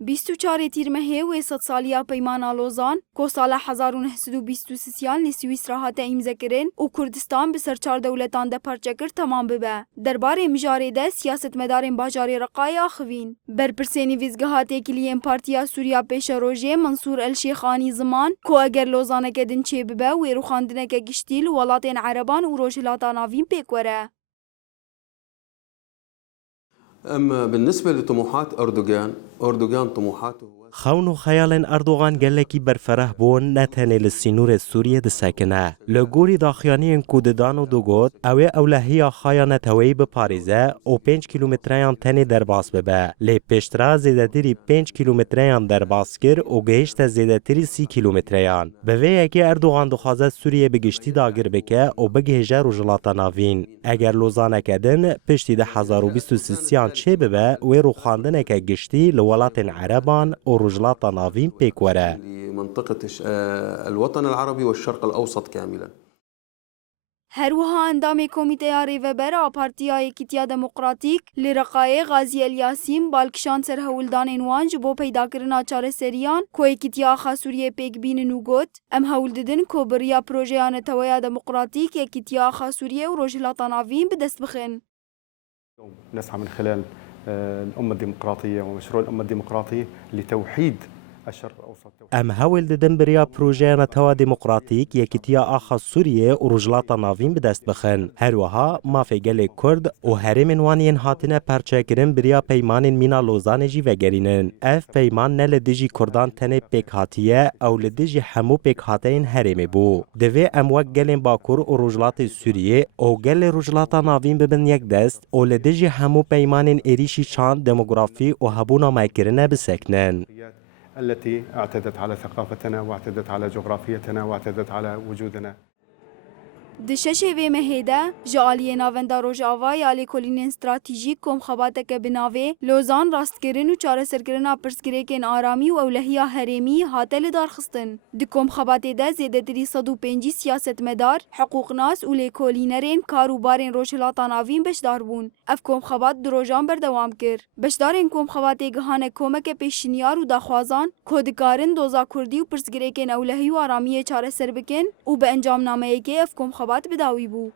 24 تیر مهی و 100 سالیا پیمانا لوزان کو سال 1923 لی سوئیسرا هات امضا کرن و کردستان به سر چار دولتان ده پارچه کر تمام ببه. درباره مجاره ده سیاست مدارین باجاری رقای خوین. برپرسینی ویزگهات اکلیم پارتیا سوریا پیش روژه منصور الشیخانی زمان کو اگر لوزانه کدن چه ببه و روخاندنه که گشتیل ولاتین عربان و روجلاتان آوین پیکوره. أما بالنسبة لطموحات أردوغان طموحاته خونو خیال اردوغان گلکی برفره بون نتنه لسینور سوریه دسکنه. لگوری داخیانی کوددان و دوگوت اوه اولهی خایانه توی به پاریزه و 5 کیلومتریان تنه درباس ببه. لی پشترا زیدتری 5 کیلومتریان درباس کر و گهشت زیدتری 30 کیلومتریان. به وی اگه اردوغان دخوازه سوریه بگشتی داگر بکه و بگهجه روجلاتا ناوین. اگر لوزانه کدن پشتی ده 1023 چه ببه و روخاندنه که گشتی لولات عربان و رجلات ناوین پیکوره. لمنطقة الوطن العربي والشرق الأوسط كاملا. هروها اندام کمیته ریوبر پارتیای کتیا دموکراتیک لرقای غازی الیاسیم بالکشان سر هولدان انوانج بو پیدا کرنا چاره سریان کوی کتیا خاسوریه پیک بین نوگوت ام هولددن کو بریا پروژیان تویا دموکراتیک کتیا خاسوریه و روجلاتا ناوین بدست بخن. نسعى من خلال الأمة الديمقراطية ومشروع الأمة الديمقراطي لتوحيد الشرق الأوسط. ام هول ددن بریا پروژه نتوا دموکراتیک یکتیا آخا سوریه و رجلاتا ناوین بدست بخن. هروها مافی گل کرد و هرمن وانین هاتنه پرچه کرن بریا پیمان مینا لوزان جی وگرینن. اف پیمان نه لدیجی کردان تنه پیک هاتیه او لدیجی همو پیک هاتین هرمی بو. دوی ام وک گلین باکور و رجلات سوریه او گل رجلاتا ناوین ببن یک دست او لدیجی همو پیمان ایریشی چاند دموگرافی و هبونا مایکرنه بسکنن. التي اعتدت على ثقافتنا واعتدت على جغرافيتنا واعتدت على وجودنا. دشش و مهیده جالی ناوندا روجاوا یالی کلین استراتژیک کوم خباتک بناوی لوزان راستگرین و چاره سرگرنا پرسگریکن آرامی و اولهیا هرمی هاتل دارخستن. د کوم خباتی ده زیدتری 105 سیاست مدار حقوق ناس و لیکولینرین کاروبارین روجلاتا ناوین بشدار بون. اف کوم خبات دروجان بردوام کر. بشدارین کوم خباتی گهانه کومک پیشنیار و داخوازان کودکارن دوزا کردی و پرسگریکن اولهی و آرامی چاره سر بکن و به انجام نامه که اف کوم خبات بداوی بو.